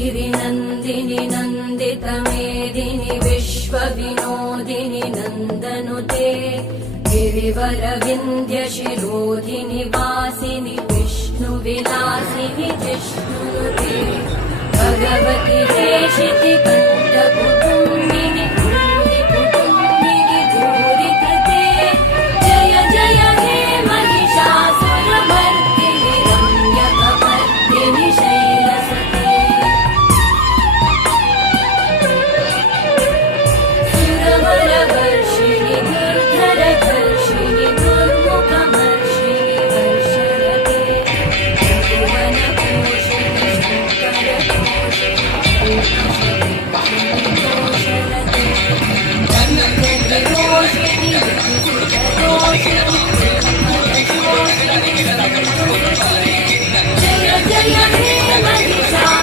गिरिनन्दिनि नन्दितमेदिनि विश्वविनोदिनि नन्दनुते गिरिवरविन्द्यशिरोधिनि वासिनि विष्णुविलासिनि जिष्णुनुते भगवति देशिति